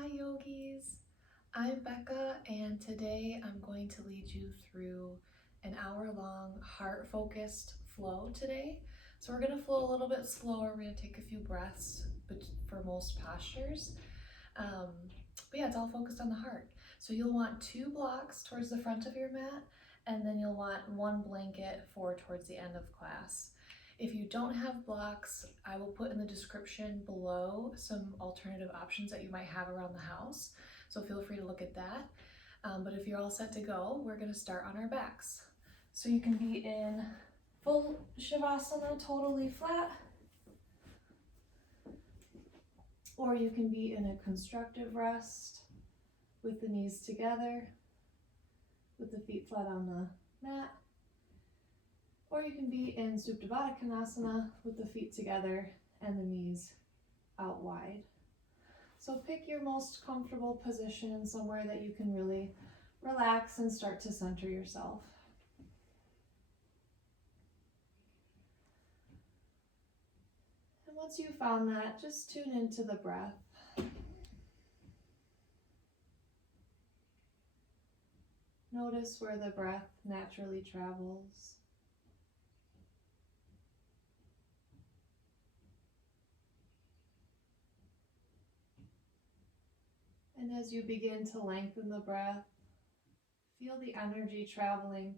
Hi yogis, I'm Becca and today I'm going to lead you through an hour-long heart-focused flow today. So we're going to flow a little bit slower. We're going to take a few breaths for most postures. But yeah, it's all focused on the heart. So you'll want 2 blocks towards the front of your mat, and then you'll want 1 blanket for towards the end of class. If you don't have blocks, I will put in the description below some alternative options that you might have around the house. So feel free to look at that. But if you're all set to go, we're going to start on our backs. So you can be in full Shavasana, totally flat, or you can be in a constructive rest with the knees together, with the feet flat on the mat. Or you can be in Supta Baddha Konasana with the feet together and the knees out wide. So pick your most comfortable position, somewhere that you can really relax and start to center yourself. And once you've found that, just tune into the breath. Notice where the breath naturally travels. And as you begin to lengthen the breath, feel the energy traveling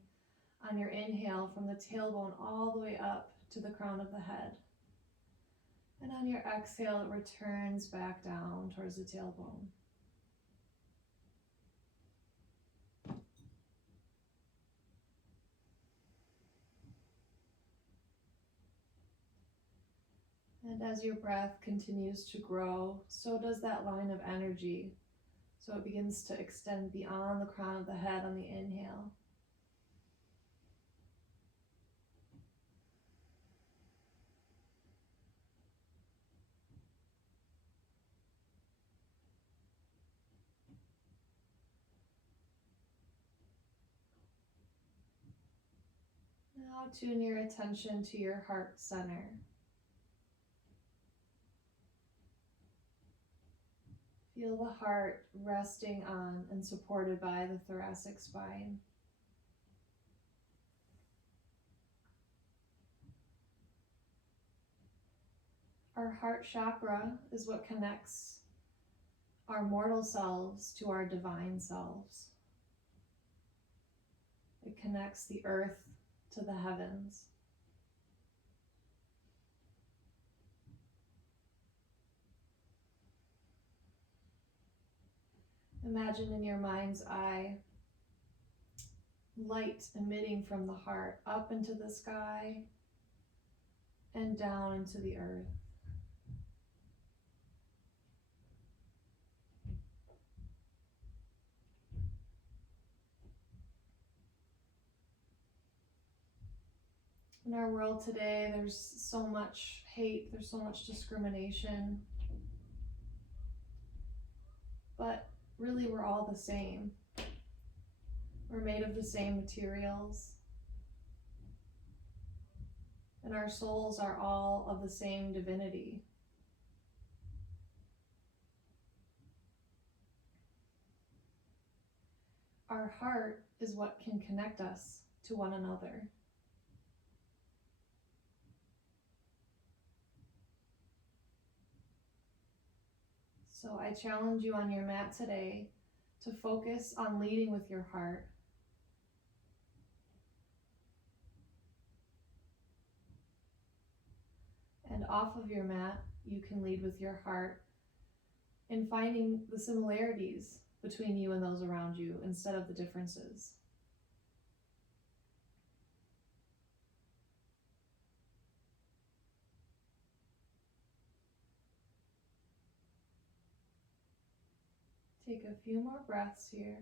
on your inhale from the tailbone all the way up to the crown of the head. And on your exhale, it returns back down towards the tailbone. And as your breath continues to grow, so does that line of energy. So it begins to extend beyond the crown of the head on the inhale. Now tune your attention to your heart center. Feel the heart resting on and supported by the thoracic spine. Our heart chakra is what connects our mortal selves to our divine selves. It connects the earth to the heavens. Imagine in your mind's eye light emitting from the heart up into the sky and down into the earth. In our world today, there's so much hate, there's so much discrimination, but really we're all the same. We're made of the same materials, and our souls are all of the same divinity. Our heart is what can connect us to one another. So I challenge you on your mat today to focus on leading with your heart. And off of your mat, you can lead with your heart in finding the similarities between you and those around you instead of the differences. Take a few more breaths here.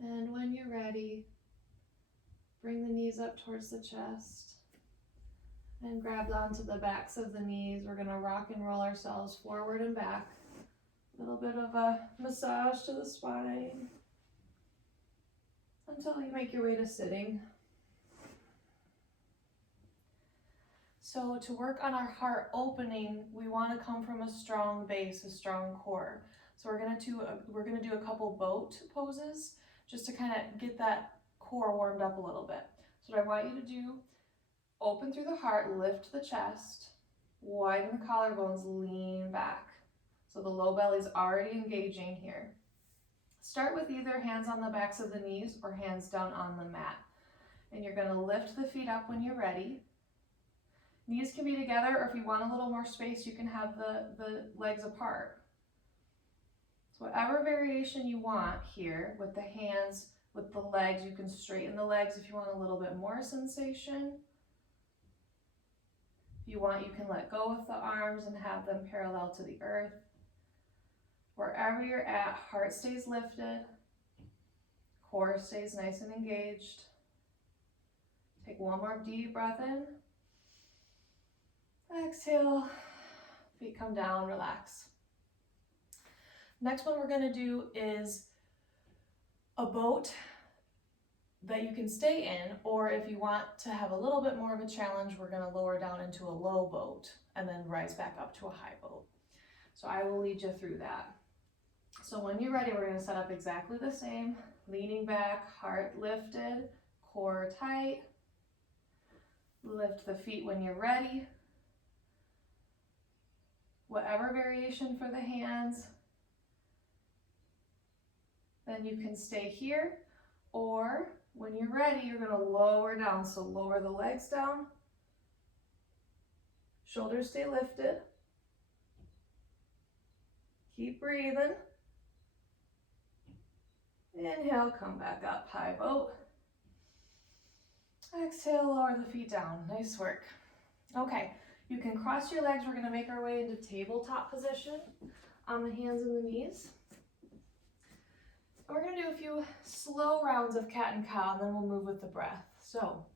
And when you're ready, bring the knees up towards the chest and grab onto the backs of the knees. We're going to rock and roll ourselves forward and back Little bit of a massage to the spine until you make your way to sitting. So to work on our heart opening, we want to come from a strong base, a strong core. So we're gonna do a couple boat poses just to kind of get that core warmed up a little bit. So what I want you to do, open through the heart, lift the chest, widen the collarbones, lean back. So the low belly is already engaging here. Start with either hands on the backs of the knees or hands down on the mat. And you're gonna lift the feet up when you're ready. Knees can be together, or if you want a little more space, you can have the legs apart. So whatever variation you want here, with the hands, with the legs, you can straighten the legs if you want a little bit more sensation. If you want, you can let go with the arms and have them parallel to the earth. Wherever you're at, heart stays lifted, core stays nice and engaged. Take one more deep breath in. Exhale, feet come down, relax. Next one we're gonna do is a boat that you can stay in, or if you want to have a little bit more of a challenge, we're gonna lower down into a low boat and then rise back up to a high boat. So I will lead you through that. So when you're ready, we're gonna set up exactly the same, leaning back, heart lifted, core tight. Lift the feet when you're ready. Whatever variation for the hands, then you can stay here, or when you're ready, you're gonna lower down. So lower the legs down, shoulders stay lifted. Keep breathing. Inhale, come back up, high boat. Exhale, lower the feet down. Nice work. Okay, you can cross your legs. We're gonna make our way into tabletop position on the hands and the knees. And we're gonna do a few slow rounds of cat and cow, and then we'll move with the breath. So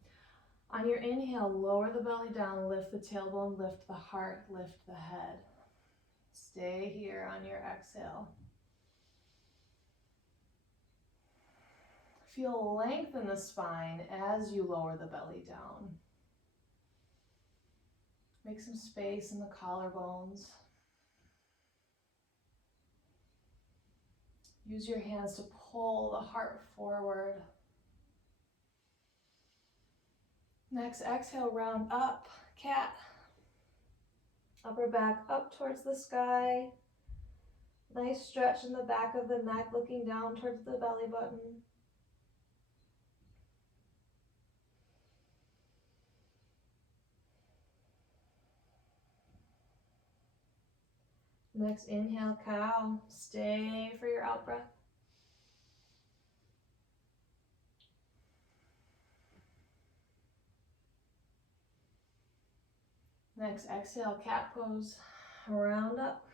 on your inhale, lower the belly down, lift the tailbone, lift the heart, lift the head. Stay here on your exhale. Feel length in the spine as you lower the belly down. Make some space in the collarbones. Use your hands to pull the heart forward. Next, exhale, round up, cat. Upper back up towards the sky. Nice stretch in the back of the neck, looking down towards the belly button. Next, inhale, cow. Stay for your out breath. Next, exhale, cat pose. Round up.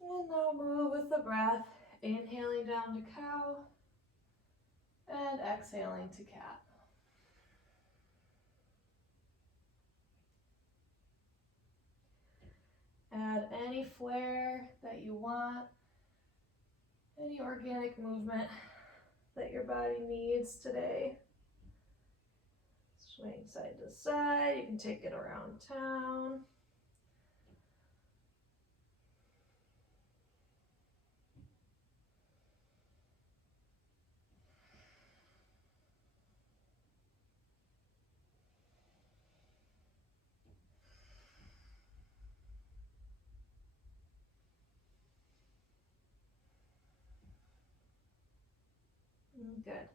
And now move with the breath. Inhaling down to cow. And exhaling to cat. Add any flair that you want, any organic movement that your body needs today. Swing side to side, you can take it around town. Good.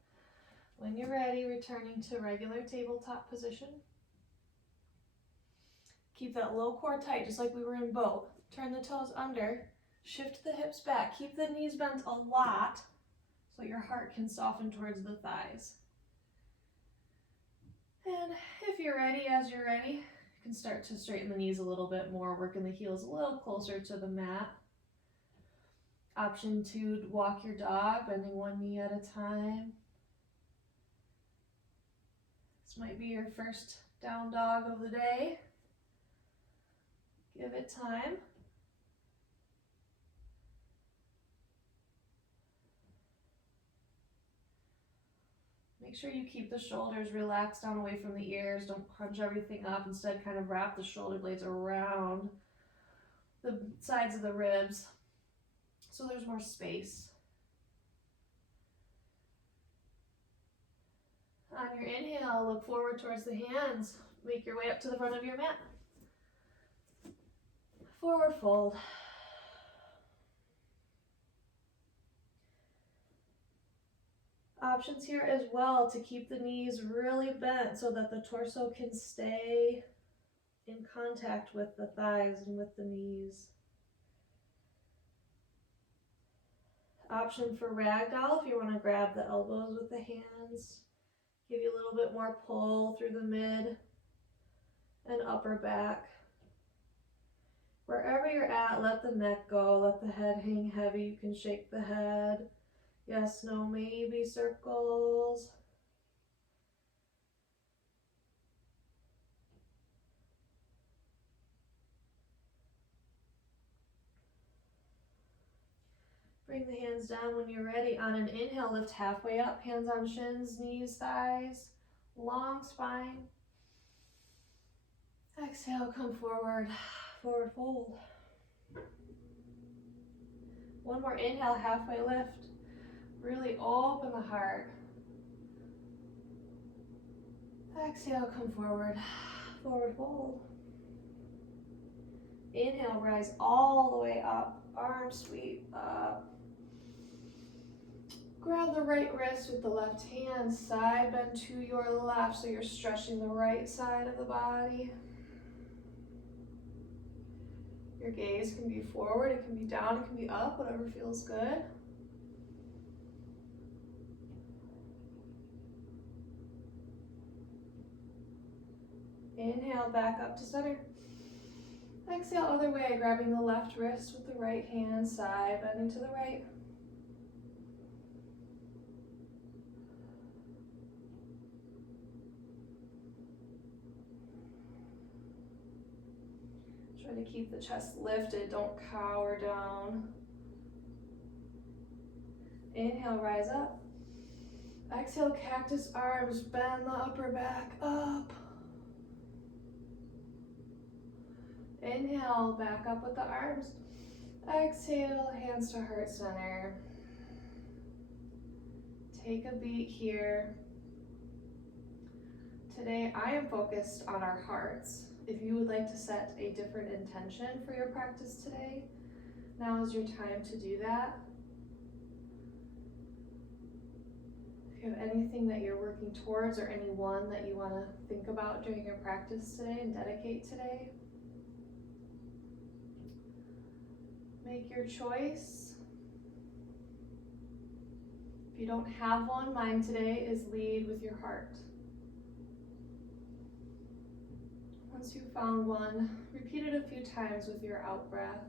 When you're ready, returning to regular tabletop position. Keep that low core tight, just like we were in boat. Turn the toes under, shift the hips back. Keep the knees bent a lot so your heart can soften towards the thighs. And if you're ready, as you're ready, you can start to straighten the knees a little bit more, working the heels a little closer to the mat. Option 2, walk your dog, bending one knee at a time. This might be your first down dog of the day. Give it time. Make sure you keep the shoulders relaxed down away from the ears. Don't crunch everything up. Instead, kind of wrap the shoulder blades around the sides of the ribs so there's more space. On your inhale, look forward towards the hands. Make your way up to the front of your mat. Forward fold. Options here as well to keep the knees really bent so that the torso can stay in contact with the thighs and with the knees. Option for ragdoll if you want to grab the elbows with the hands. Give you a little bit more pull through the mid and upper back. Wherever you're at, let the neck go, let the head hang heavy. You can shake the head. Yes, no, maybe circles. Bring the hands down when you're ready. On an inhale, lift halfway up, hands on shins, knees, thighs, long spine. Exhale, come forward, forward fold. One more inhale, halfway lift. Really open the heart. Exhale, come forward, forward fold. Inhale, rise all the way up, arms sweep up. Grab the right wrist with the left hand, side bend to your left so you're stretching the right side of the body. Your gaze can be forward, it can be down, it can be up, whatever feels good. Inhale, back up to center. Exhale, other way, grabbing the left wrist with the right hand, side bending to the right. Try to keep the chest lifted, don't cower down. Inhale, rise up. Exhale, cactus arms, bend the upper back up. Inhale, back up with the arms. Exhale, hands to heart center. Take a beat here. Today, I am focused on our hearts. If you would like to set a different intention for your practice today, now is your time to do that. If you have anything that you're working towards or anyone that you want to think about during your practice today and dedicate today, make your choice. If you don't have one, mine today is lead with your heart. Once you've found one, repeat it a few times with your out breath.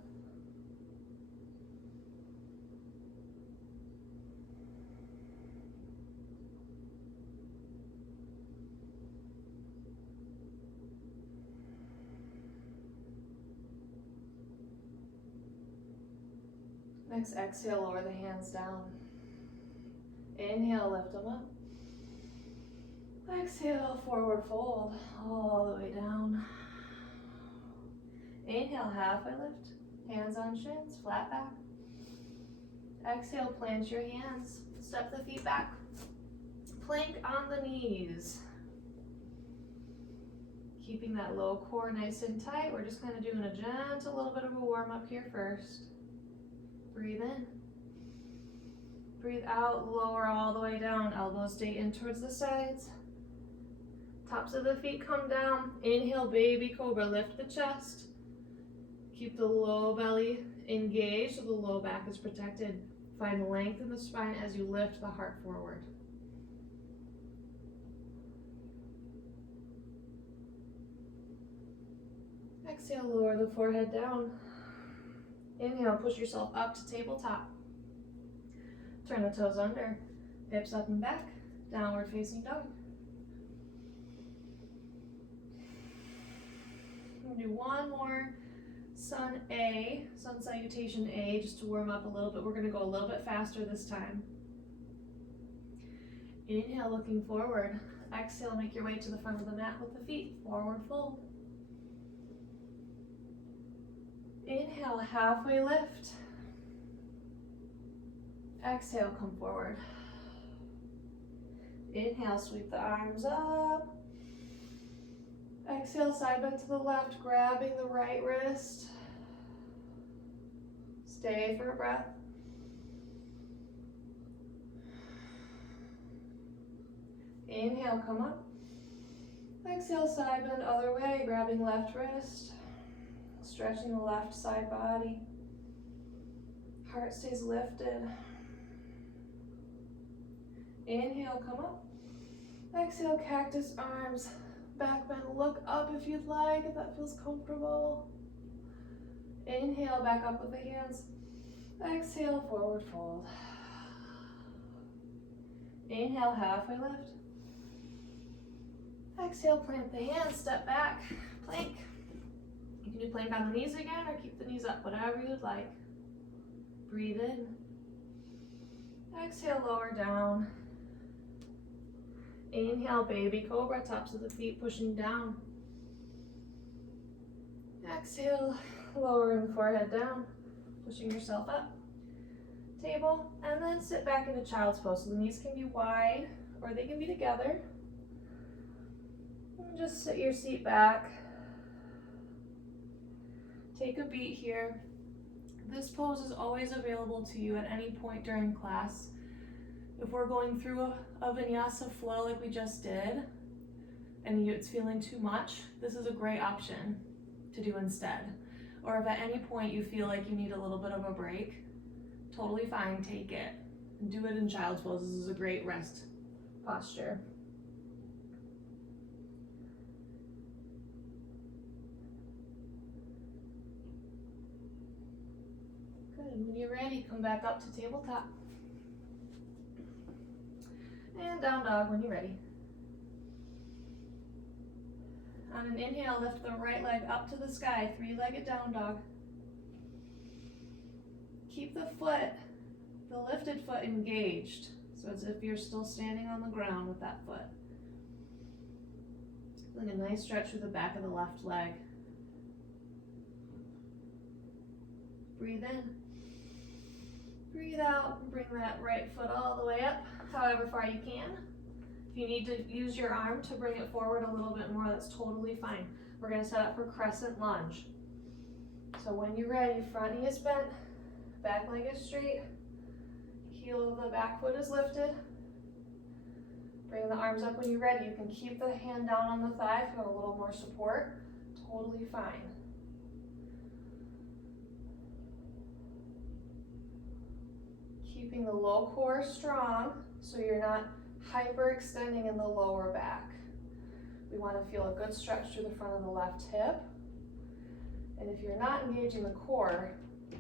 Next exhale, lower the hands down. Inhale, lift them up. Exhale, forward fold, all the way down. Inhale, halfway lift, hands on shins, flat back. Exhale, plant your hands, step the feet back. Plank on the knees. Keeping that low core nice and tight. We're just kind of doing a gentle little bit of a warm up here first. Breathe in. Breathe out, lower all the way down. Elbows stay in towards the sides. Tops of the feet come down. Inhale, baby cobra, lift the chest. Keep the low belly engaged so the low back is protected. Find length in the spine as you lift the heart forward. Exhale, lower the forehead down. Inhale, push yourself up to tabletop. Turn the toes under, hips up and back, downward facing dog. We'll do one more Sun A, sun salutation A, just to warm up a little bit. We're gonna go a little bit faster this time. Inhale, looking forward. Exhale, make your way to the front of the mat with the feet. Forward fold. Inhale, halfway lift. Exhale, come forward. Inhale, sweep the arms up. Exhale, side bend to the left, grabbing the right wrist. Stay for a breath. Inhale, come up. Exhale, side bend other way, grabbing left wrist. Stretching the left side body. Heart stays lifted. Inhale, come up. Exhale, cactus arms. Back bend, look up if you'd like, if that feels comfortable. Inhale, back up with the hands. Exhale, forward fold. Inhale, halfway lift. Exhale, plant the hands, step back, plank. You can do plank on the knees again or keep the knees up, whatever you'd like. Breathe in. Exhale, lower down. Inhale, baby cobra, tops of the feet pushing down. Exhale, lowering the forehead down, pushing yourself up. Table, and then sit back into child's pose. So the knees can be wide or they can be together. And just sit your seat back. Take a beat here. This pose is always available to you at any point during class. If we're going through a vinyasa flow like we just did, and it's feeling too much, this is a great option to do instead. Or if at any point you feel like you need a little bit of a break, totally fine, take it. And do it in child's pose. This is a great rest posture. Good, when you're ready, come back up to tabletop. And down dog when you're ready. On an inhale, lift the right leg up to the sky, three-legged down dog. Keep the lifted foot engaged, so as if you're still standing on the ground with that foot. Feeling a nice stretch through the back of the left leg. Breathe in. Breathe out, bring that right foot all the way up, however far you can. If you need to use your arm to bring it forward a little bit more, that's totally fine. We're gonna set up for crescent lunge. So when you're ready, front knee is bent, back leg is straight, heel of the back foot is lifted. Bring the arms up when you're ready. You can keep the hand down on the thigh if you want a little more support, totally fine. Keeping the low core strong so you're not hyperextending in the lower back. We want to feel a good stretch through the front of the left hip. And if you're not engaging the core,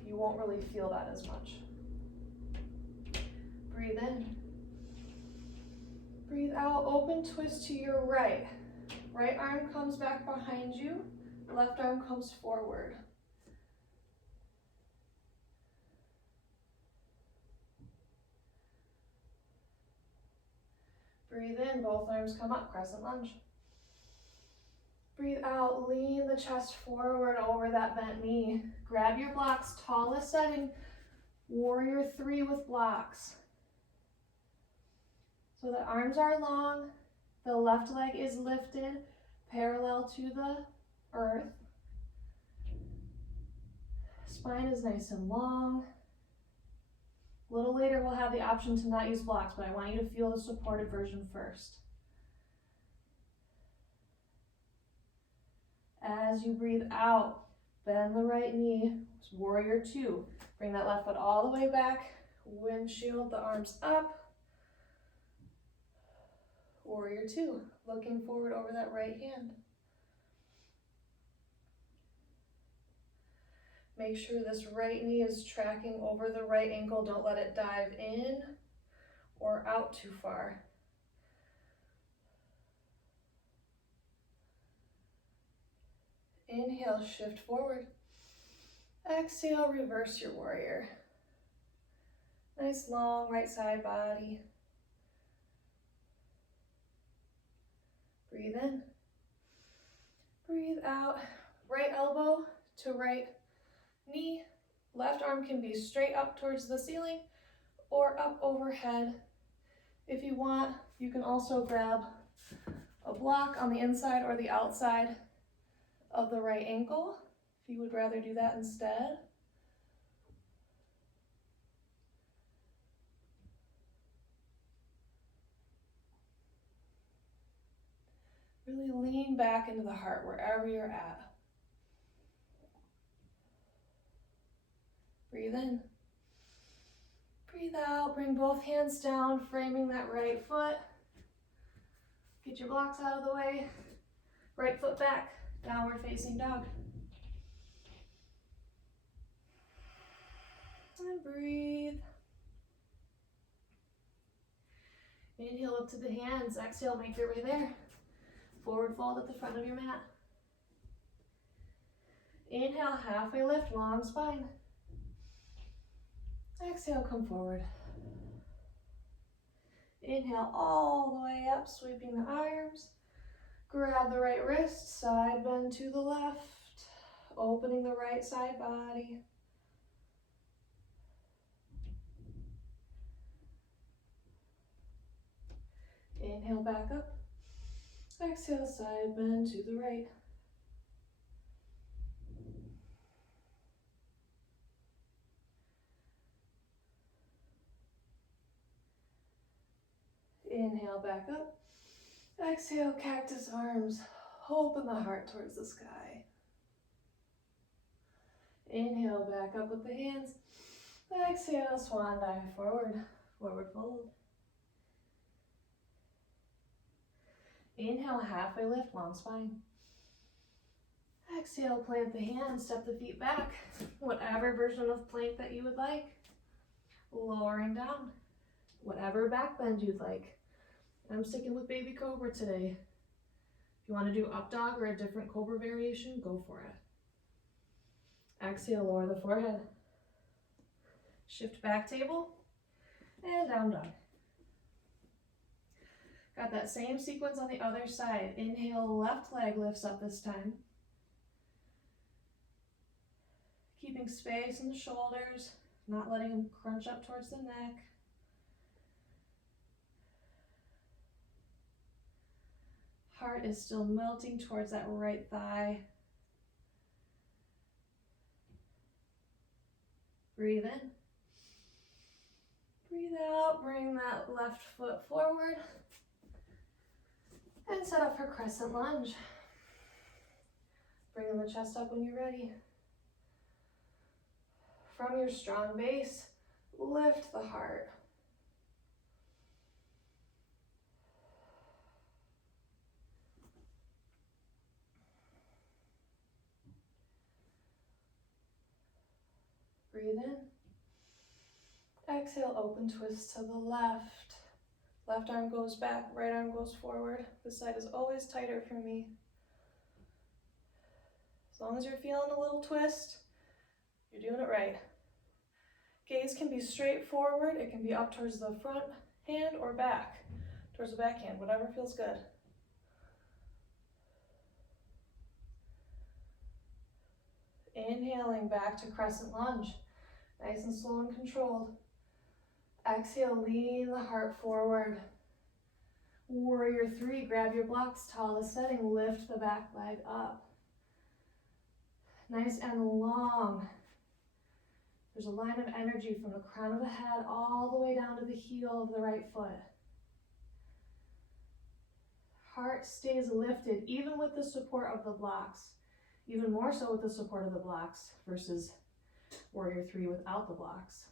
you won't really feel that as much. Breathe in. Breathe out, open twist to your right. Right arm comes back behind you, left arm comes forward. Breathe in, both arms come up, crescent lunge. Breathe out, lean the chest forward over that bent knee. Grab your blocks, tallest setting, warrior three with blocks. So the arms are long, the left leg is lifted, parallel to the earth. Spine is nice and long. A little later we'll have the option to not use blocks, but I want you to feel the supported version first. As you breathe out, bend the right knee, warrior two. Bring that left foot all the way back, windshield the arms up. Warrior two, looking forward over that right hand. Make sure this right knee is tracking over the right ankle. Don't let it dive in or out too far. Inhale, shift forward. Exhale, reverse your warrior. Nice long right side body. Breathe in. Breathe out. Right elbow to right knee. Left arm can be straight up towards the ceiling or up overhead. If you want, you can also grab a block on the inside or the outside of the right ankle, if you would rather do that instead. Really lean back into the heart wherever you're at. Breathe in. Breathe out, bring both hands down, framing that right foot. Get your blocks out of the way. Right foot back, downward facing dog. And breathe. Inhale up to the hands, exhale, make your way there. Forward fold at the front of your mat. Inhale, halfway lift, long spine. Exhale, come forward. Inhale all the way up, sweeping the arms. Grab the right wrist, side bend to the left, opening the right side body. Inhale back up. Exhale, side bend to the right. Inhale back up. Exhale, cactus arms. Open the heart towards the sky. Inhale back up with the hands. Exhale, swan dive forward, forward fold. Inhale, halfway lift, long spine. Exhale, plant the hands, step the feet back. Whatever version of plank that you would like. Lowering down. Whatever back bend you'd like. I'm sticking with baby cobra today. If you want to do up dog or a different cobra variation, go for it. Exhale, lower the forehead. Shift back table and down dog. Got that same sequence on the other side. Inhale, left leg lifts up this time. Keeping space in the shoulders, not letting them crunch up towards the neck. Heart is still melting towards that right thigh. Breathe in. Breathe out, bring that left foot forward. And set up for crescent lunge. Bring the chest up when you're ready. From your strong base, lift the heart. Breathe in. Exhale, open twist to the left. Left arm goes back, right arm goes forward. This side is always tighter for me. As long as you're feeling a little twist, you're doing it right. Gaze can be straight forward. It can be up towards the front hand or back, towards the back hand, whatever feels good. Inhaling back to crescent lunge. Nice and slow and controlled. Exhale, lean the heart forward. Warrior 3, grab your blocks, tallest setting, lift the back leg up. Nice and long. There's a line of energy from the crown of the head all the way down to the heel of the right foot. Heart stays lifted even with the support of the blocks. Even more so with the support of the blocks versus Warrior 3 without the blocks.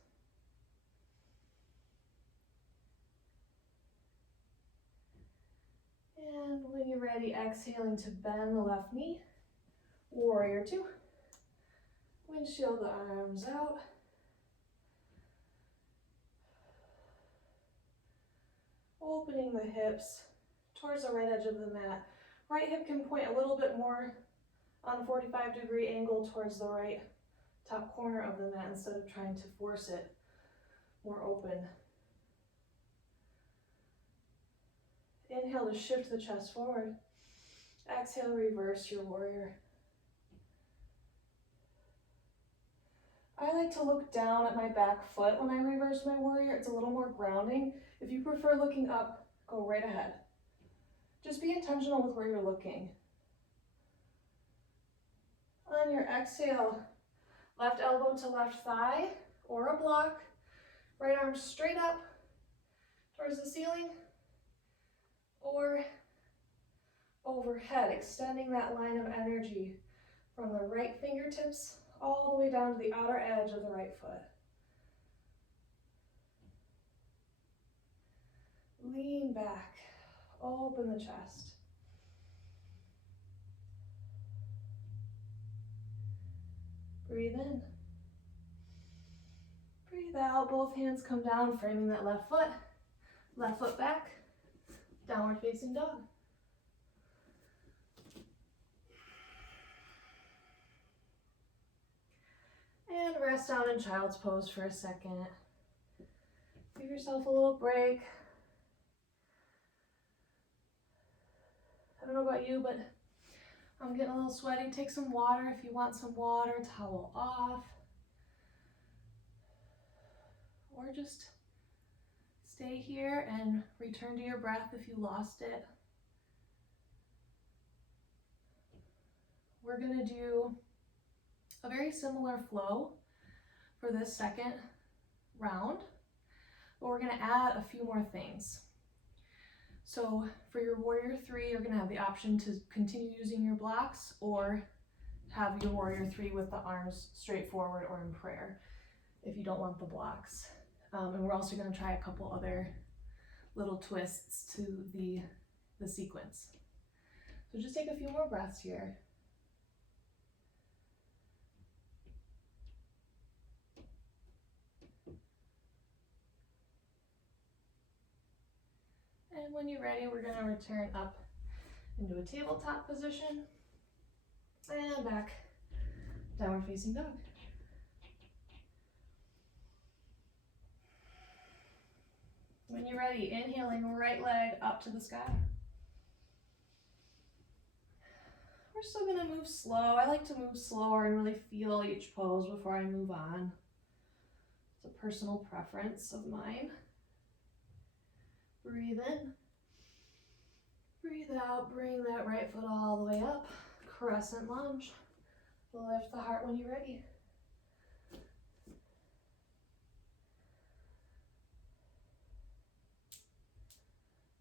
And when you're ready, exhaling to bend the left knee. Warrior 2. Windshield the arms out. Opening the hips towards the right edge of the mat. Right hip can point a little bit more on a 45-degree angle towards the right top corner of the mat instead of trying to force it more open. Inhale to shift the chest forward. Exhale, reverse your warrior. I like to look down at my back foot when I reverse my warrior. It's a little more grounding. If you prefer looking up, go right ahead. Just be intentional with where you're looking. On your exhale, left elbow to left thigh or a block. Right arm straight up towards the ceiling or overhead, extending that line of energy from the right fingertips all the way down to the outer edge of the right foot. Lean back, open the chest. Breathe in. Breathe out, both hands come down, framing that left foot back, downward facing dog. And rest down in child's pose for a second. Give yourself a little break. I don't know about you, but I'm getting a little sweaty. Take some water if you want some water, towel off. Or just stay here and return to your breath if you lost it. We're gonna do a very similar flow for this second round, but we're gonna add a few more things. So for your warrior 3, you're gonna have the option to continue using your blocks or have your warrior 3 with the arms straight forward or in prayer if you don't want the blocks. And we're also gonna try a couple other little twists to the sequence. So just take a few more breaths here. And when you're ready, we're gonna return up into a tabletop position and back, downward facing dog. When you're ready, inhaling, right leg up to the sky. We're still gonna move slow. I like to move slower and really feel each pose before I move on. It's a personal preference of mine. Breathe in. Breathe out, bring that right foot all the way up. Crescent lunge. Lift the heart when you're ready.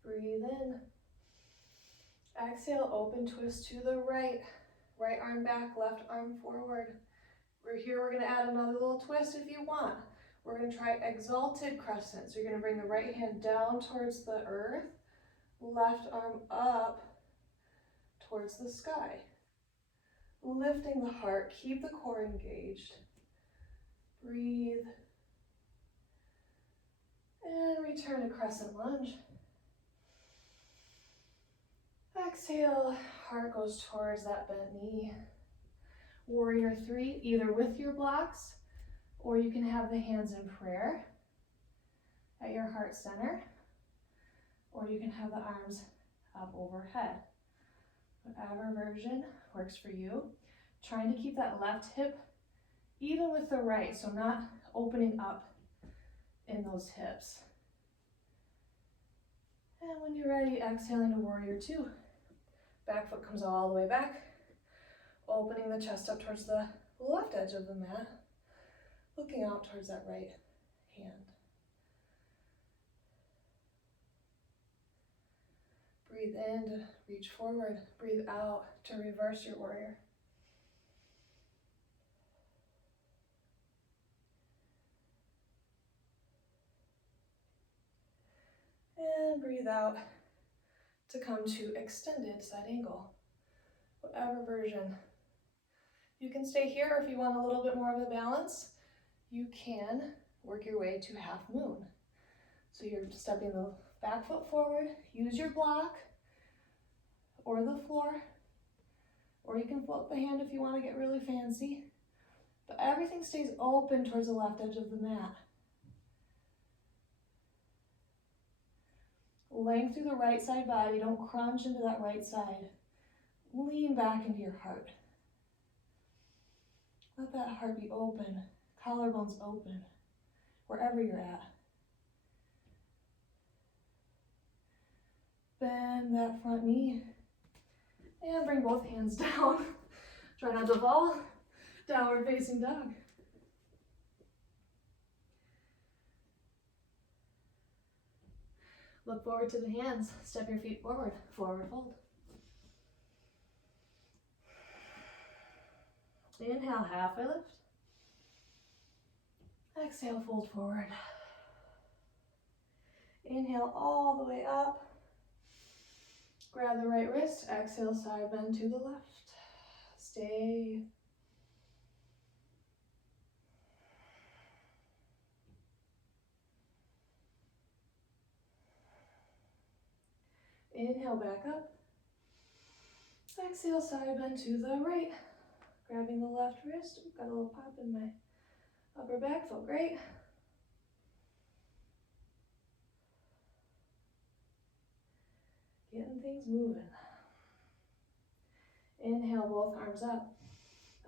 Breathe in. Exhale, open twist to the right. Right arm back, left arm forward. We're gonna add another little twist if you want. We're gonna try exalted crescent. So you're gonna bring the right hand down towards the earth, left arm up towards the sky. Lifting the heart, keep the core engaged. Breathe. And return to crescent lunge. Exhale, heart goes towards that bent knee. Warrior 3, either with your blocks, or you can have the hands in prayer at your heart center, or you can have the arms up overhead. Whatever version works for you. Trying to keep that left hip even with the right, so not opening up in those hips. And when you're ready, exhaling to warrior 2. Back foot comes all the way back, opening the chest up towards the left edge of the mat, looking out towards that right hand. Breathe in to reach forward, breathe out to reverse your warrior. And breathe out to come to extended side angle, whatever version. You can stay here, or if you want a little bit more of a balance, you can work your way to half moon. So you're stepping the back foot forward, use your block or the floor, or you can flip the hand if you want to get really fancy. But everything stays open towards the left edge of the mat. Length through the right side body. Don't crunch into that right side. Lean back into your heart. Let that heart be open. Collarbones open. Wherever you're at. Bend that front knee. And bring both hands down. Try not to fall. Downward facing dog. Look forward to the hands. Step your feet forward. Forward fold. Inhale, halfway lift. Exhale, fold forward. Inhale all the way up. Grab the right wrist. Exhale, side bend to the left. Stay. Inhale, back up. Exhale, side bend to the right. Grabbing the left wrist. Got a little pop in my upper back, felt great. Getting things moving. Inhale, both arms up.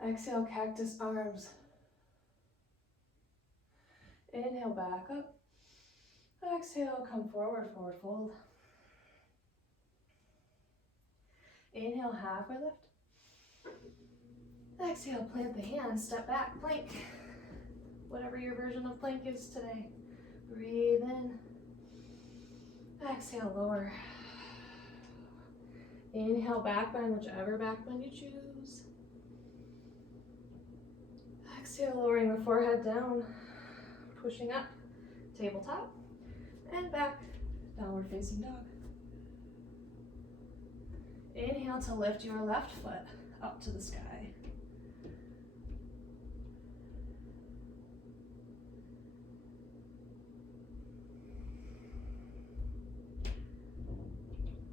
Exhale, cactus arms. Inhale, back up. Exhale, come forward, forward fold. Inhale, halfway lift. Exhale, plant the hands, step back, plank. Whatever your version of plank is today. Breathe in. Exhale, lower. Inhale, back bend, whichever back bend you choose. Exhale, lowering the forehead down, pushing up, tabletop, and back, downward facing dog. Inhale to lift your left foot up to the sky.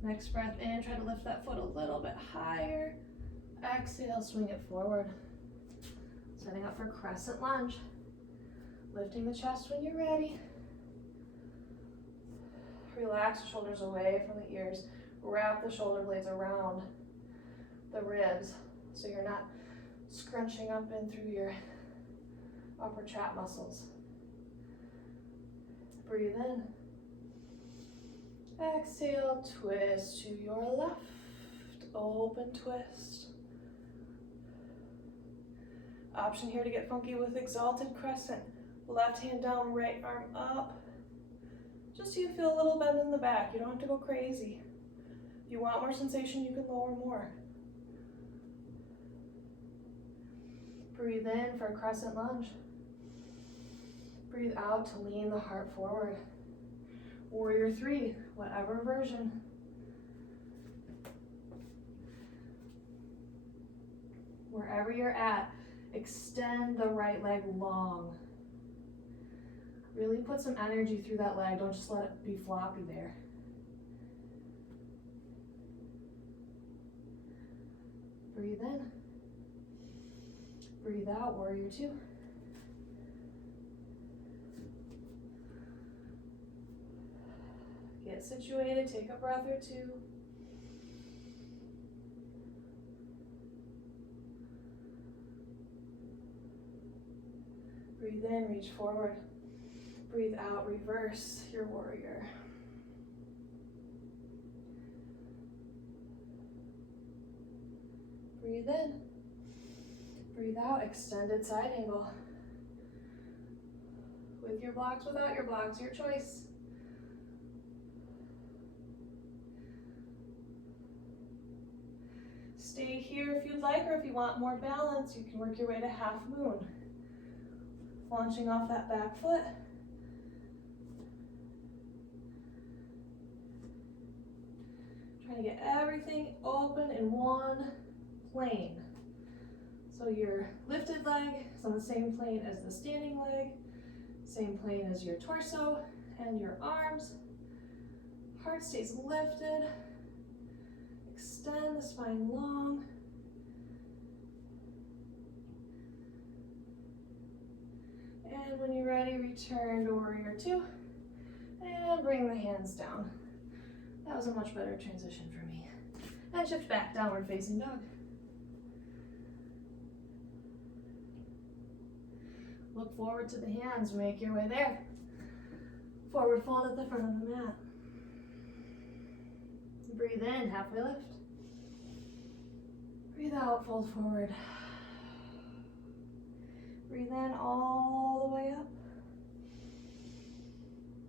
Next breath in, try to lift that foot a little bit higher. Exhale, swing it forward. Setting up for crescent lunge. Lifting the chest when you're ready. Relax the shoulders away from the ears. Wrap the shoulder blades around the ribs so you're not scrunching up in through your upper trap muscles. Breathe in. Exhale, twist to your left. Open twist. Option here to get funky with exalted crescent. Left hand down, right arm up. Just so you feel a little bend in the back. You don't have to go crazy. If you want more sensation, you can lower more. Breathe in for a crescent lunge. Breathe out to lean the heart forward. Warrior 3, whatever version. Wherever you're at, extend the right leg long. Really put some energy through that leg. Don't just let it be floppy there. Breathe in. Breathe out, warrior 2. Get situated, take a breath or two. Breathe in, reach forward. Breathe out, reverse your warrior. Breathe in. Breathe out, extended side angle. With your blocks, without your blocks, your choice. Stay here if you'd like, or if you want more balance, you can work your way to half moon. Launching off that back foot. Trying to get everything open in one plane. So your lifted leg is on the same plane as the standing leg, same plane as your torso and your arms. Heart stays lifted. Extend the spine long. And when you're ready, return to warrior two and bring the hands down. That was a much better transition for me. And shift back, downward facing dog. Look forward to the hands, make your way there. Forward fold at the front of the mat. Breathe in, halfway lift. Breathe out, fold forward. Breathe in all the way up.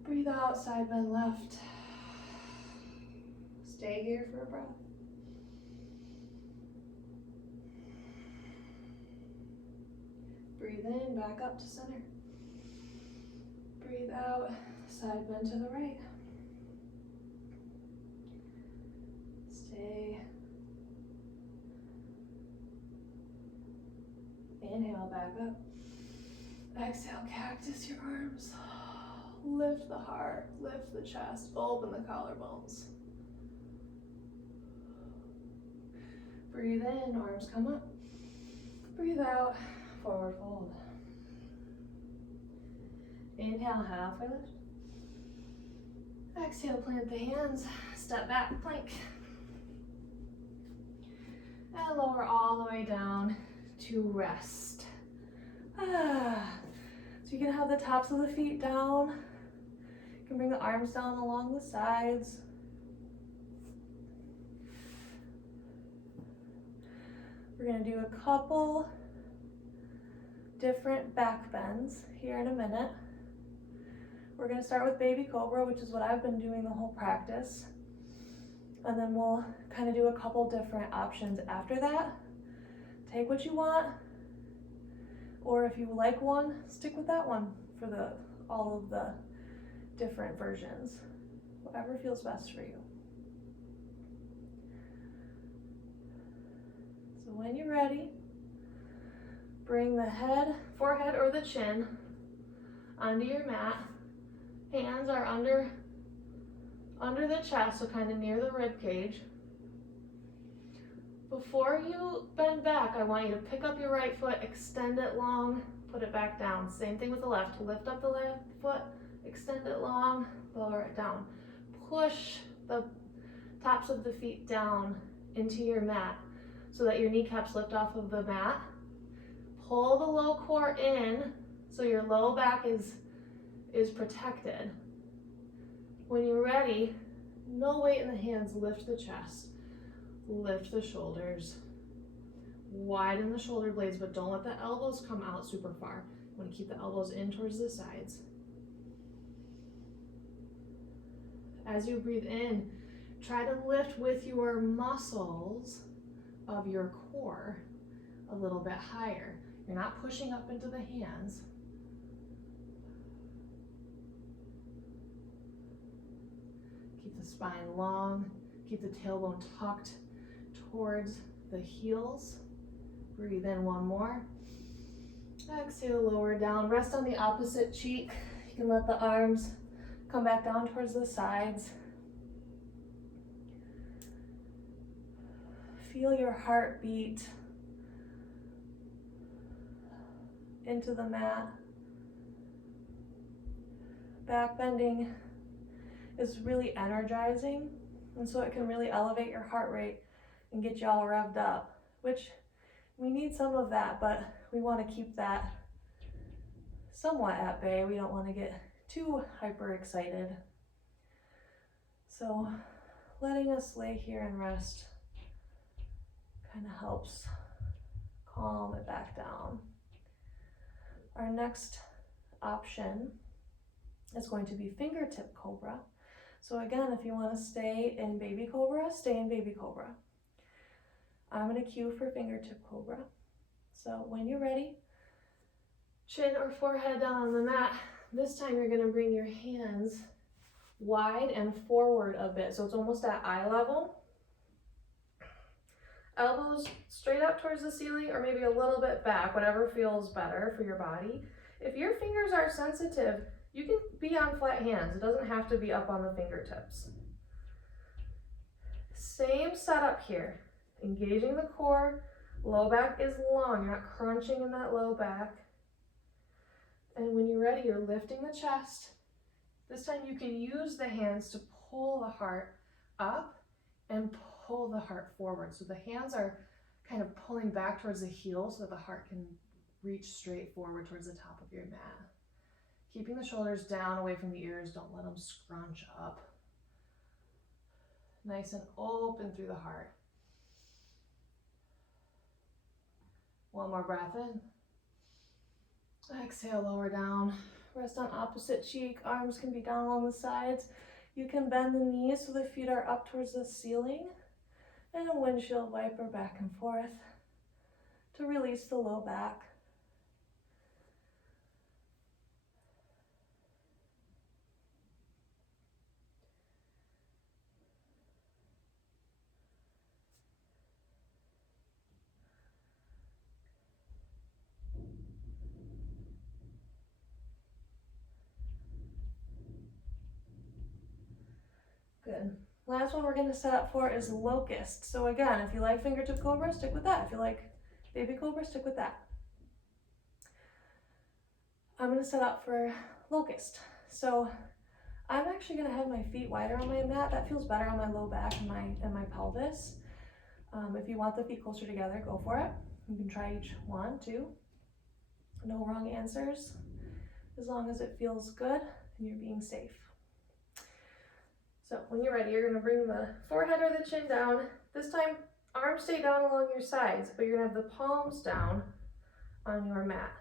Breathe out, side bend left. Stay here for a breath. Breathe in, back up to center. Breathe out, side bend to the right. Stay. Inhale, back up. Exhale, cactus your arms. Lift the heart, lift the chest, open the collarbones. Breathe in, arms come up. Breathe out, forward fold. Inhale, halfway lift. Exhale, plant the hands, step back, plank. And lower all the way down to rest. So you can have the tops of the feet down. You can bring the arms down along the sides. We're going to do a couple different back bends here in a minute. We're going to start with baby cobra, which is what I've been doing the whole practice. And then we'll kind of do a couple different options after that. Take what you want, or if you like one, stick with that one for all of the different versions. Whatever feels best for you. So when you're ready, bring the head, forehead, or the chin onto your mat. Hands are under the chest, so kind of near the rib cage. Before you bend back, I want you to pick up your right foot, extend it long, put it back down. Same thing with the left. Lift up the left foot, extend it long, lower it down. Push the tops of the feet down into your mat so that your kneecaps lift off of the mat. Pull the low core in so your low back is protected. When you're ready, no weight in the hands, lift the chest, lift the shoulders, widen the shoulder blades, but don't let the elbows come out super far. You want to keep the elbows in towards the sides. As you breathe in, try to lift with your muscles of your core a little bit higher. You're not pushing up into the hands. Keep the spine long, keep the tailbone tucked towards the heels. Breathe in one more. Exhale, lower down. Rest on the opposite cheek. You can let the arms come back down towards the sides. Feel your heart beat into the mat. Back bending is really energizing, and so it can really elevate your heart rate and get you all revved up, which we need some of that, but we want to keep that somewhat at bay. We don't want to get too hyper excited. So letting us lay here and rest kind of helps calm it back down. Our next option is going to be fingertip cobra. So again, if you want to stay in baby cobra, stay in baby cobra. I'm going to cue for fingertip cobra. So when you're ready, chin or forehead down on the mat. This time you're going to bring your hands wide and forward a bit, so it's almost at eye level. Elbows straight up towards the ceiling or maybe a little bit back, whatever feels better for your body. If your fingers are sensitive, you can be on flat hands. It doesn't have to be up on the fingertips. Same setup here. Engaging the core, low back is long. You're not crunching in that low back. And when you're ready, you're lifting the chest. This time you can use the hands to pull the heart up and pull the heart forward. So the hands are kind of pulling back towards the heel so that the heart can reach straight forward towards the top of your mat. Keeping the shoulders down away from the ears, don't let them scrunch up. Nice and open through the heart. One more breath in. Exhale, lower down. Rest on opposite cheek. Arms can be down along the sides. You can bend the knees so the feet are up towards the ceiling. And a windshield wiper back and forth to release the low back. Good. Last one we're going to set up for is locust. So again, if you like fingertip cobra, stick with that. If you like baby cobra, stick with that. I'm going to set up for locust. So I'm actually going to have my feet wider on my mat. That feels better on my low back and my pelvis. If you want the feet closer together, go for it. You can try each one, two. No wrong answers, as long as it feels good and you're being safe. So when you're ready, you're gonna bring the forehead or the chin down. This time, arms stay down along your sides, but you're gonna have the palms down on your mat.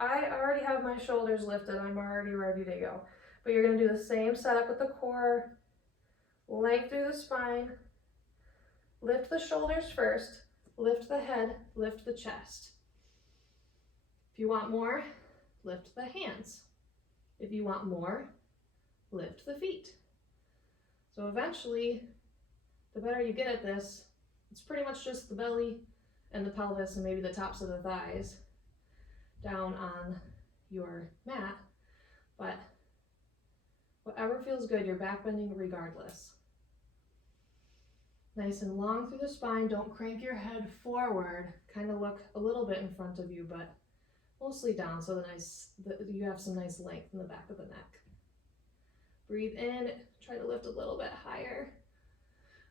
I already have my shoulders lifted. I'm already ready to go. But you're gonna do the same setup with the core, length through the spine. Lift the shoulders first, lift the head, lift the chest. If you want more, lift the hands. If you want more, lift the feet. So eventually, the better you get at this, it's pretty much just the belly and the pelvis and maybe the tops of the thighs down on your mat. But whatever feels good, you're back bending regardless. Nice and long through the spine. Don't crank your head forward. Kind of look a little bit in front of you, but mostly down so you have some nice length in the back of the neck. Breathe in, try to lift a little bit higher.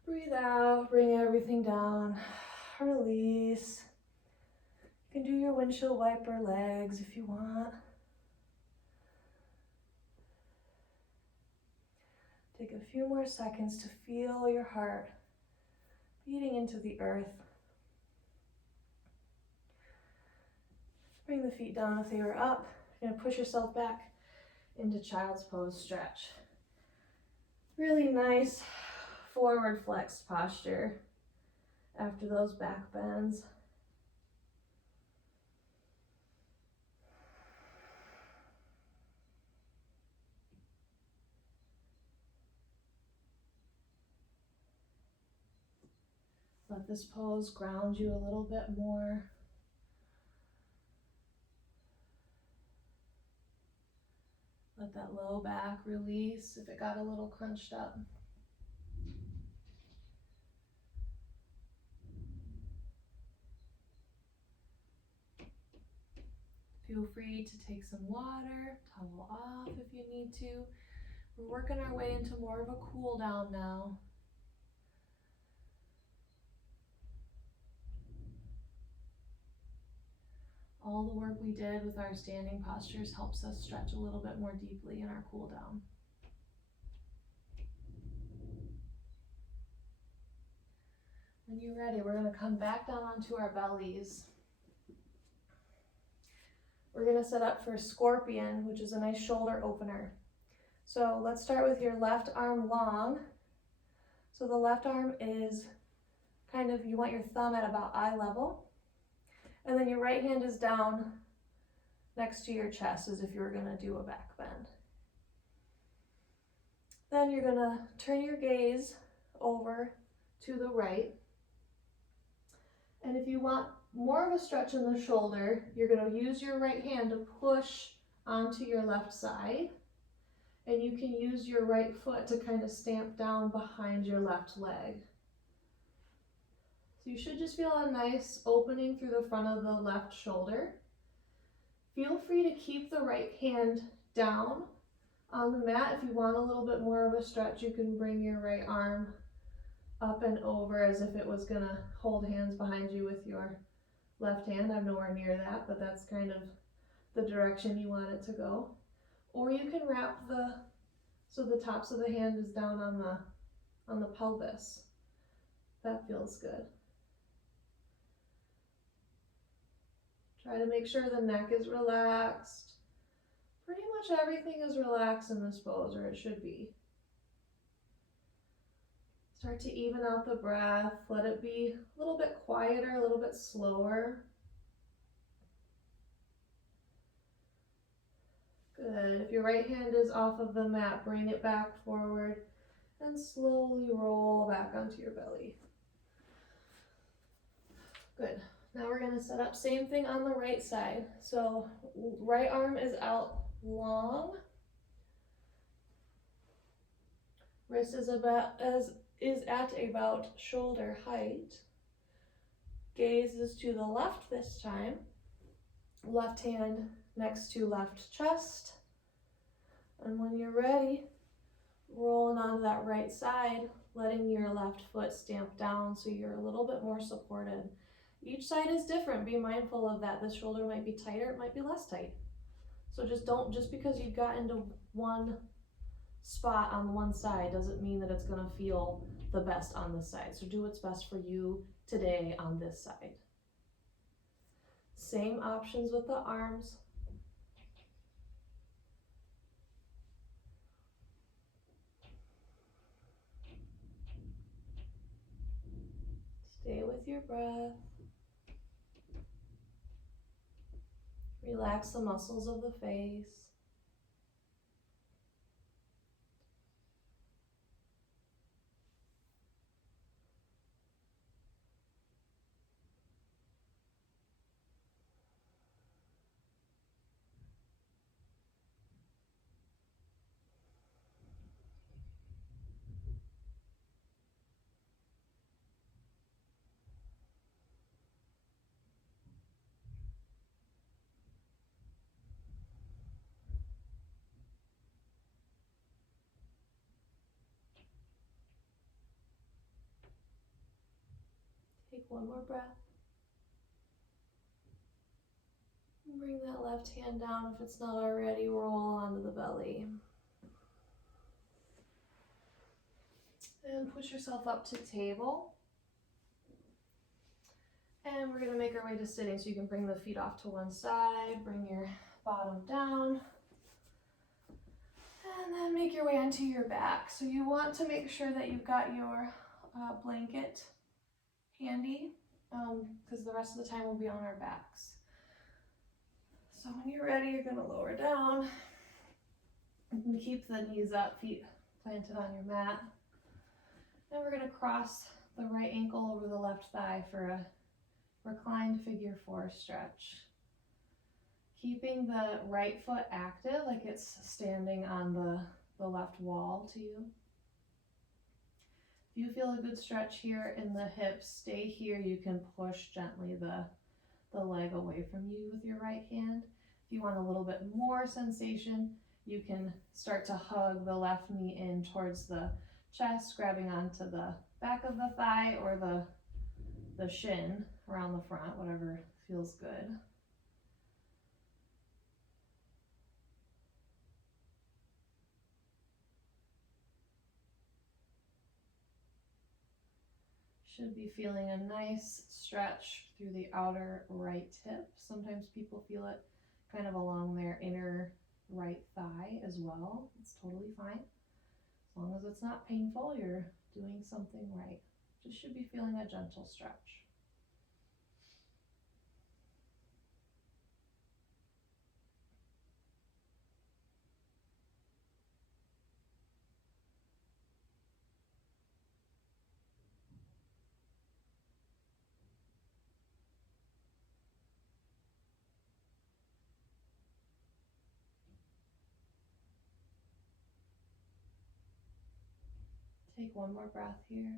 Breathe out, bring everything down. Release. You can do your windshield wiper legs if you want. Take a few more seconds to feel your heart beating into the earth. Bring the feet down if they were up. You're going to push yourself back into child's pose stretch. Really nice forward flexed posture after those back bends. Let this pose ground you a little bit more. Let that low back release if it got a little crunched up. Feel free to take some water, towel off if you need to. We're working our way into more of a cool down now. All the work we did with our standing postures helps us stretch a little bit more deeply in our cool down. When you're ready, we're going to come back down onto our bellies. We're going to set up for scorpion, which is a nice shoulder opener. So let's start with your left arm long. So the left arm is kind of, you want your thumb at about eye level. And then your right hand is down next to your chest as if you were going to do a back bend. Then you're going to turn your gaze over to the right. And if you want more of a stretch in the shoulder, you're going to use your right hand to push onto your left side. And you can use your right foot to kind of stamp down behind your left leg. So you should just feel a nice opening through the front of the left shoulder. Feel free to keep the right hand down on the mat. If you want a little bit more of a stretch, you can bring your right arm up and over as if it was gonna hold hands behind you with your left hand. I'm nowhere near that, but that's kind of the direction you want it to go. Or you can wrap so the tops of the hand is down on the pelvis. That feels good. Try to make sure the neck is relaxed. Pretty much everything is relaxed in this pose, or it should be. Start to even out the breath. Let it be a little bit quieter, a little bit slower. Good. If your right hand is off of the mat, bring it back forward and slowly roll back onto your belly. Good. Now we're going to set up same thing on the right side. So right arm is out long. Wrist is at about shoulder height. Gaze is to the left this time. Left hand next to left chest. And when you're ready, rolling onto that right side, letting your left foot stamp down so you're a little bit more supported. Each side is different. Be mindful of that. This shoulder might be tighter, it might be less tight. So just because you got into one spot on one side doesn't mean that it's gonna feel the best on this side. So do what's best for you today on this side. Same options with the arms. Stay with your breath. Relax the muscles of the face. Take one more breath. Bring that left hand down if it's not already. Roll onto the belly. And push yourself up to table. And we're going to make our way to sitting, so you can bring the feet off to one side, bring your bottom down, and then make your way onto your back. So you want to make sure that you've got your blanket handy, because the rest of the time we'll be on our backs. So when you're ready, you're going to lower down. You can keep the knees up, feet planted on your mat. And we're going to cross the right ankle over the left thigh for a reclined figure four stretch. Keeping the right foot active, like it's standing on the left wall to you. If you feel a good stretch here in the hips, stay here. You can push gently the leg away from you with your right hand. If you want a little bit more sensation, you can start to hug the left knee in towards the chest, grabbing onto the back of the thigh or the shin around the front, whatever feels good. Should be feeling a nice stretch through the outer right hip. Sometimes people feel it kind of along their inner right thigh as well. It's totally fine. As long as it's not painful, you're doing something right. Just should be feeling a gentle stretch. Take one more breath here.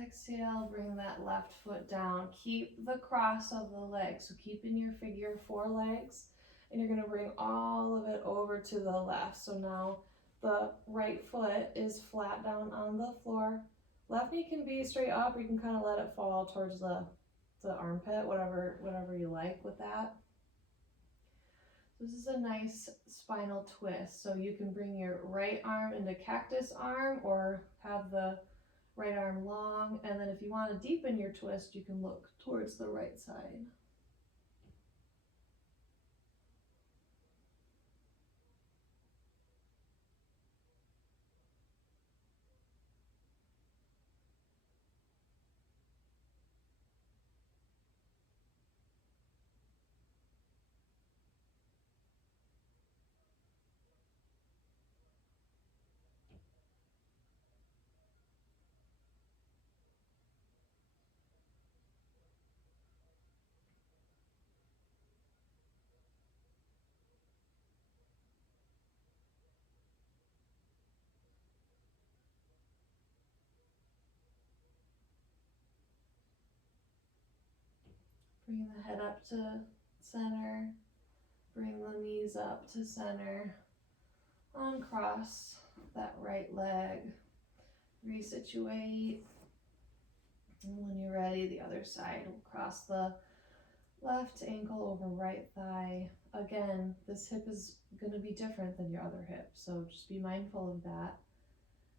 Exhale, bring that left foot down. Keep the cross of the legs, so keep in your figure 4 legs, and you're gonna bring all of it over to the left. So now the right foot is flat down on the floor. Left knee can be straight up, or you can kind of let it fall towards the armpit, whatever you like with that. This is a nice spinal twist. So you can bring your right arm into cactus arm or have the right arm long, and then if you want to deepen your twist, you can look towards the right side. Bring the head up to center, bring the knees up to center, uncross that right leg, resituate, and when you're ready, the other side. We'll cross the left ankle over right thigh. Again, this hip is going to be different than your other hip, so just be mindful of that.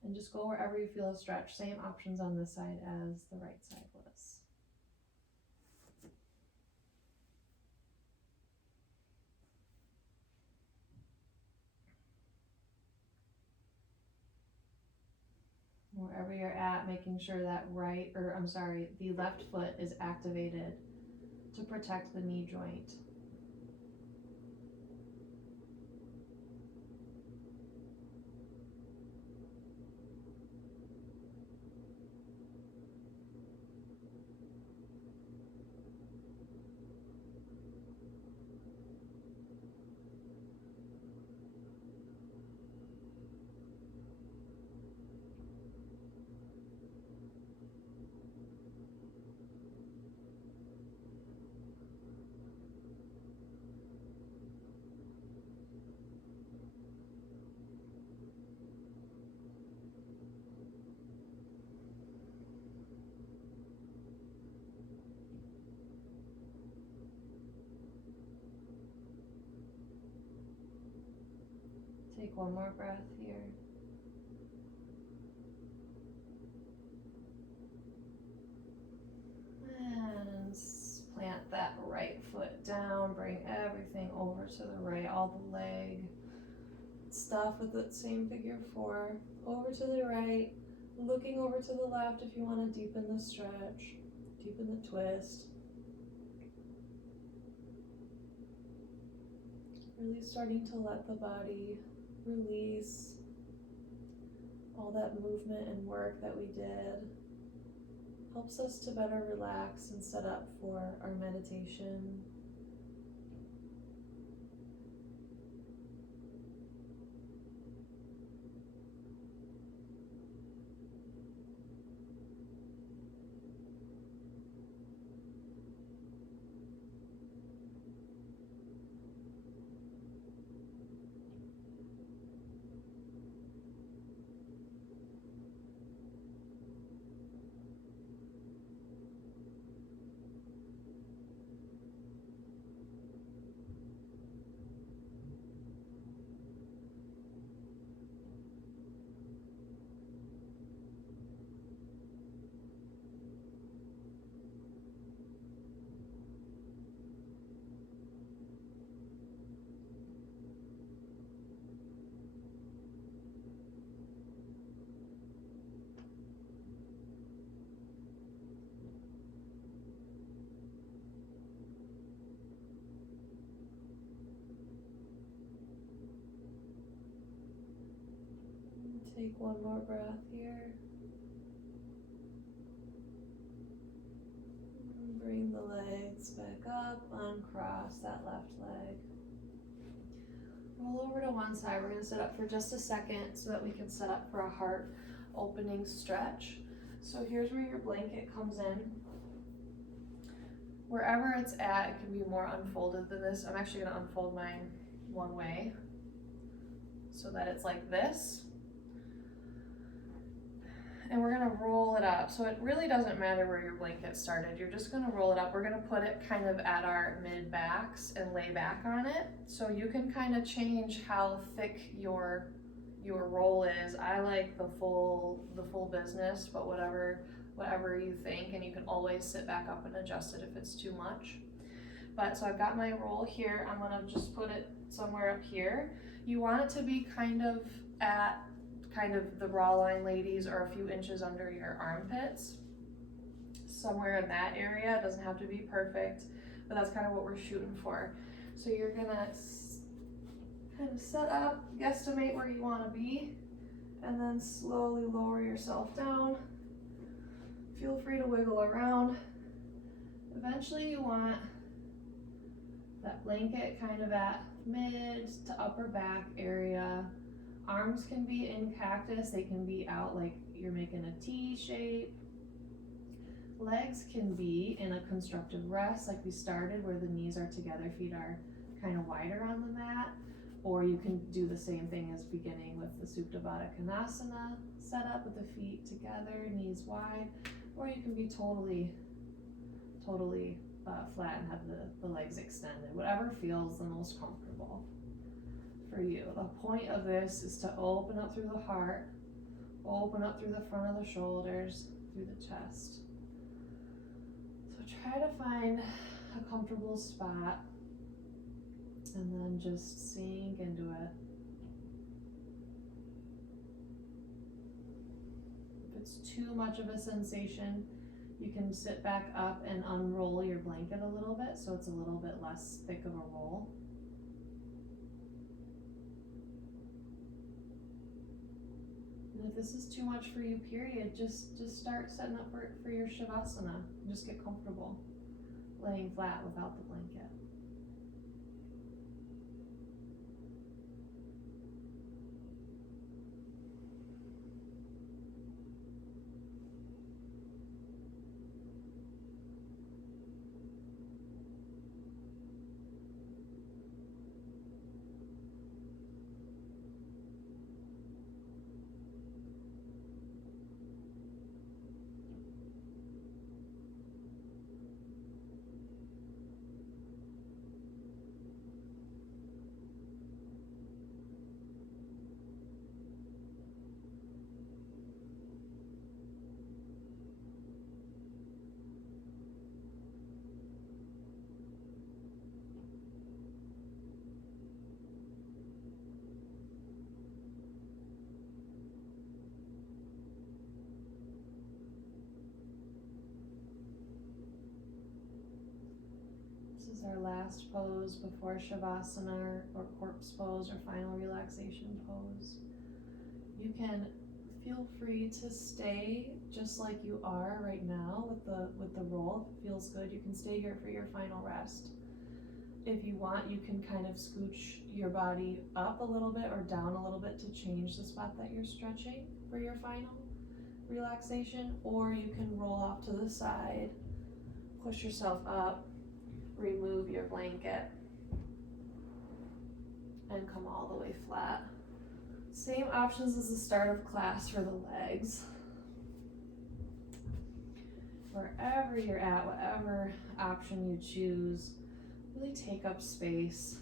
And just go wherever you feel a stretch. Same options on this side as the right side was. Wherever you're at, making sure that the left foot is activated to protect the knee joint. Take one more breath here. And plant that right foot down, bring everything over to the right, all the leg stuff with that same figure 4, over to the right, looking over to the left if you want to deepen the stretch, deepen the twist. Really starting to let the body release all that movement and work that we did. Helps us to better relax and set up for our meditation. Take one more breath here. And bring the legs back up, uncross that left leg. Roll over to one side. We're going to sit up for just a second so that we can set up for a heart opening stretch. So here's where your blanket comes in. Wherever it's at, it can be more unfolded than this. I'm actually gonna unfold mine one way so that it's like this. And we're gonna roll it up. So it really doesn't matter where your blanket started. You're just gonna roll it up. We're gonna put it kind of at our mid backs and lay back on it. So you can kind of change how thick your roll is. I like the full business, but whatever you think, and you can always sit back up and adjust it if it's too much. But so I've got my roll here. I'm gonna just put it somewhere up here. You want it to be kind of at the bra line, ladies, or a few inches under your armpits. Somewhere in that area. It doesn't have to be perfect, but that's kind of what we're shooting for. So you're gonna kind of set up, guesstimate where you want to be, and then slowly lower yourself down. Feel free to wiggle around. Eventually you want that blanket kind of at mid to upper back area. Arms can be in cactus, they can be out like you're making a T shape. Legs can be in a constructive rest like we started, where the knees are together, feet are kind of wider on the mat. Or you can do the same thing as beginning with the Supta Baddha Konasana setup with the feet together, knees wide. Or you can be totally flat and have the legs extended, whatever feels the most comfortable for you. The point of this is to open up through the heart, open up through the front of the shoulders, through the chest. So try to find a comfortable spot and then just sink into it. If it's too much of a sensation, you can sit back up and unroll your blanket a little bit so it's a little bit less thick of a roll. And if this is too much for you, period, just start setting up for your Shavasana. Just get comfortable laying flat without the blanket. This is our last pose before Shavasana or corpse pose or final relaxation pose. You can feel free to stay just like you are right now with the roll. If it feels good, you can stay here for your final rest. If you want, you can kind of scooch your body up a little bit or down a little bit to change the spot that you're stretching for your final relaxation, or you can roll off to the side, push yourself up, remove your blanket, and come all the way flat. Same options as the start of class for the legs. Wherever you're at, whatever option you choose, really take up space.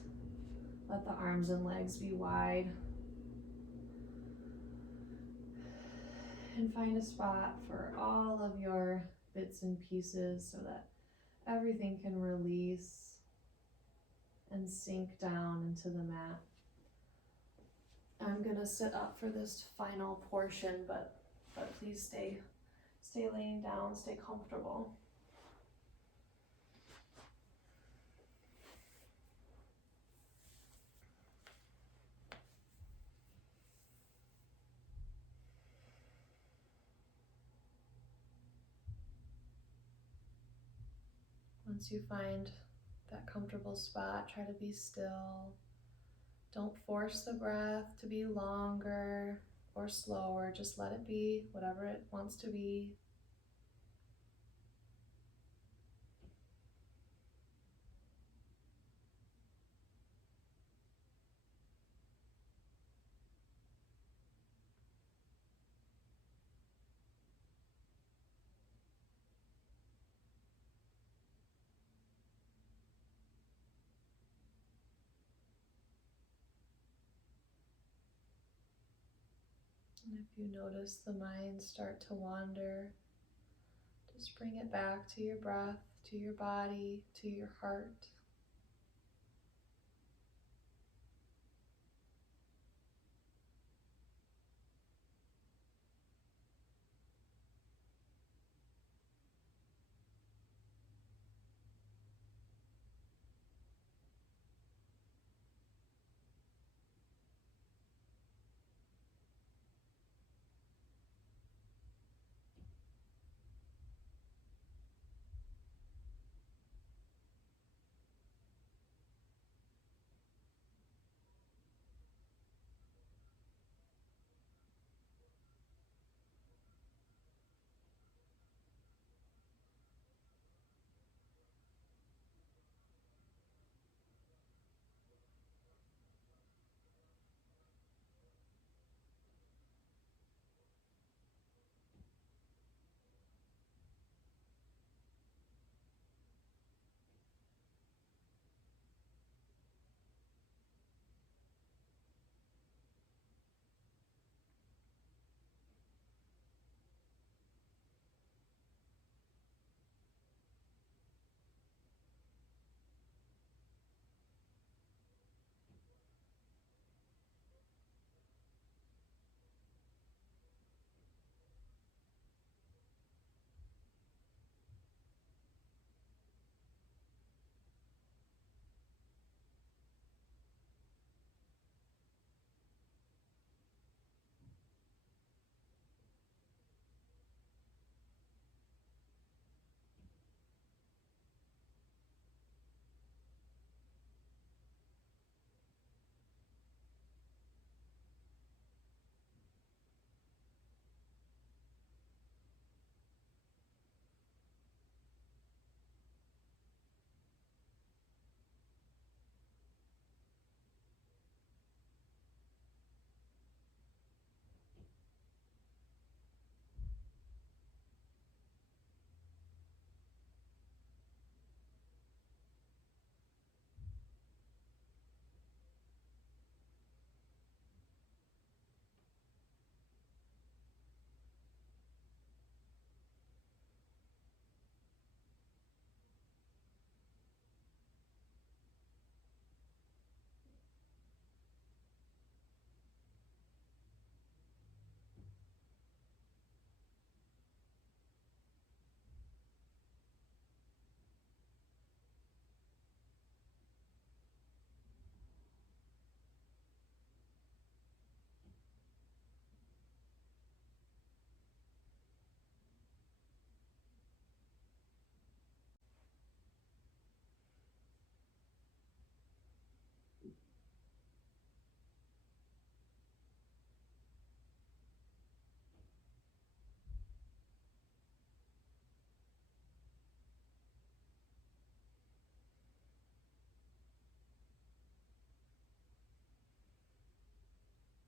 Let the arms and legs be wide. And find a spot for all of your bits and pieces so that everything can release and sink down into the mat. I'm gonna sit up for this final portion, but please stay laying down, stay comfortable. Once you find that comfortable spot, try to be still. Don't force the breath to be longer or slower. Just let it be whatever it wants to be. And if you notice the mind start to wander, just bring it back to your breath, to your body, to your heart.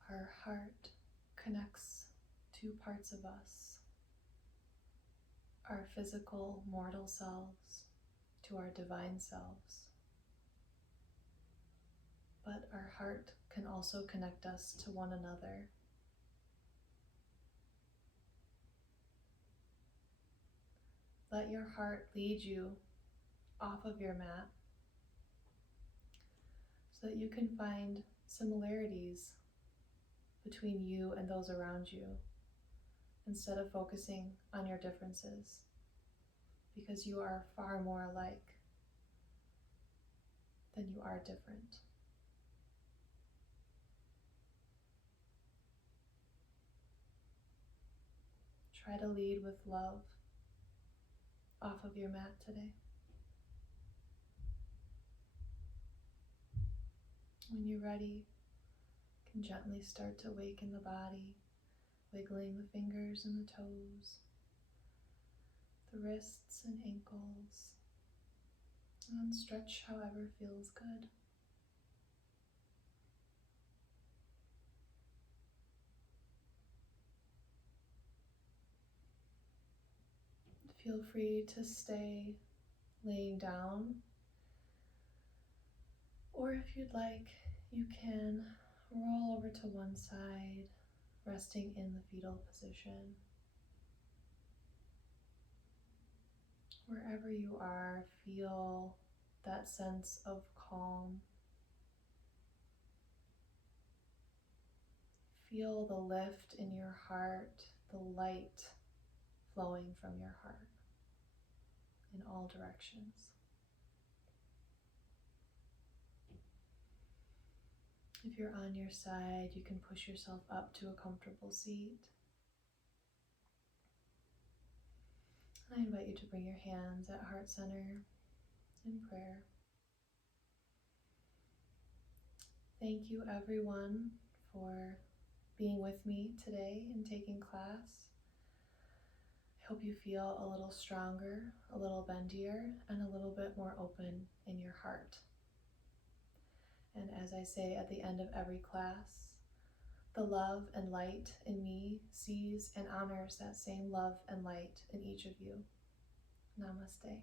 Our heart connects two parts of us, our physical mortal selves to our divine selves. But our heart can also connect us to one another. Let your heart lead you off of your mat so that you can find similarities between you and those around you instead of focusing on your differences, because you are far more alike than you are different. Try to lead with love off of your mat today. When you're ready, you can gently start to awaken the body, wiggling the fingers and the toes, the wrists and ankles, and stretch however feels good. Feel free to stay laying down, or if you'd like, you can roll over to one side resting in the fetal position. Wherever you are, feel that sense of calm. Feel the lift in your heart, the light flowing from your heart in all directions. If you're on your side, you can push yourself up to a comfortable seat. I invite you to bring your hands at heart center in prayer. Thank you, everyone, for being with me today and taking class. I hope you feel a little stronger, a little bendier, and a little bit more open in your heart. And as I say at the end of every class, the love and light in me sees and honors that same love and light in each of you. Namaste.